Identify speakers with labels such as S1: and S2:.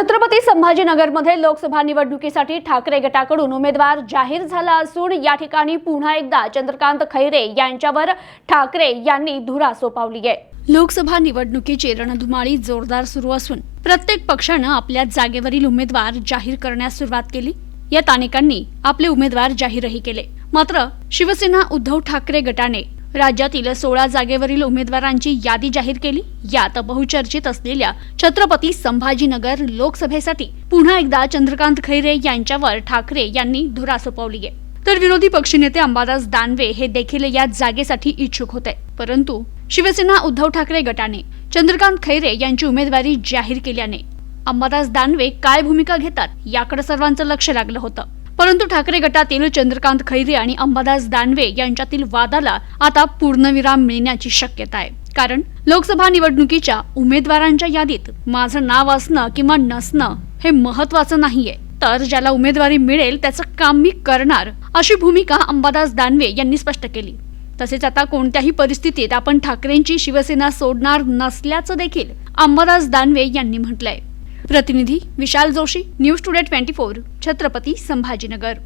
S1: छत्रपती संभाजीनगरमध्ये लोकसभा निवडणुकीसाठी ठाकरे गटाकडून उमेदवार जाहीर झाला असून या ठिकाणी पुन्हा एकदा चंद्रकांत खैरे यांच्यावर ठाकरे यांनी धुरा सोपावली आहे. लोकसभा निवडणुकीची रणधुमाळी जोरदार सुरू असून प्रत्येक पक्षानं आपल्या जागेवरील उमेदवार जाहीर करण्यास सुरुवात केली. यात अनेकांनी आपले उमेदवार जाहीरही केले. मात्र शिवसेना उद्धव ठाकरे गटाने राज्यातील सोळा जागेवरील उमेदवारांची यादी जाहीर केली. यात बहुचर्चित असलेल्या छत्रपती संभाजीनगर लोकसभेसाठी पुन्हा एकदा चंद्रकांत खैरे यांच्यावर ठाकरे यांनी धुरा सोपवली आहे. तर विरोधी पक्षनेते अंबादास दानवे हे देखील या जागेसाठी इच्छुक होते. परंतु शिवसेना उद्धव ठाकरे गटाने चंद्रकांत खैरे यांची उमेदवारी जाहीर केल्याने अंबादास दानवे काय भूमिका घेतात याकडे सर्वांचं लक्ष लागलं होतं. परंतु ठाकरे गटातील चंद्रकांत खैरे आणि अंबादास दानवे यांच्यातील वादाला आता पूर्णविराम मिळण्याची शक्यता आहे. कारण लोकसभा निवडणुकीच्या उमेदवारांच्या यादीत माझं नाव असणं किंवा नसणं हे महत्वाचं नाहीये. तर ज्याला उमेदवारी मिळेल त्याचं काम मी करणार अशी भूमिका अंबादास दानवे यांनी स्पष्ट केली. तसेच आता कोणत्याही परिस्थितीत आपण ठाकरेंची शिवसेना सोडणार नसल्याचं देखील अंबादास दानवे यांनी म्हटलंय. प्रतिनिधी Vishal Joshi news today twenty four Chhatrapati Sambhajinagar.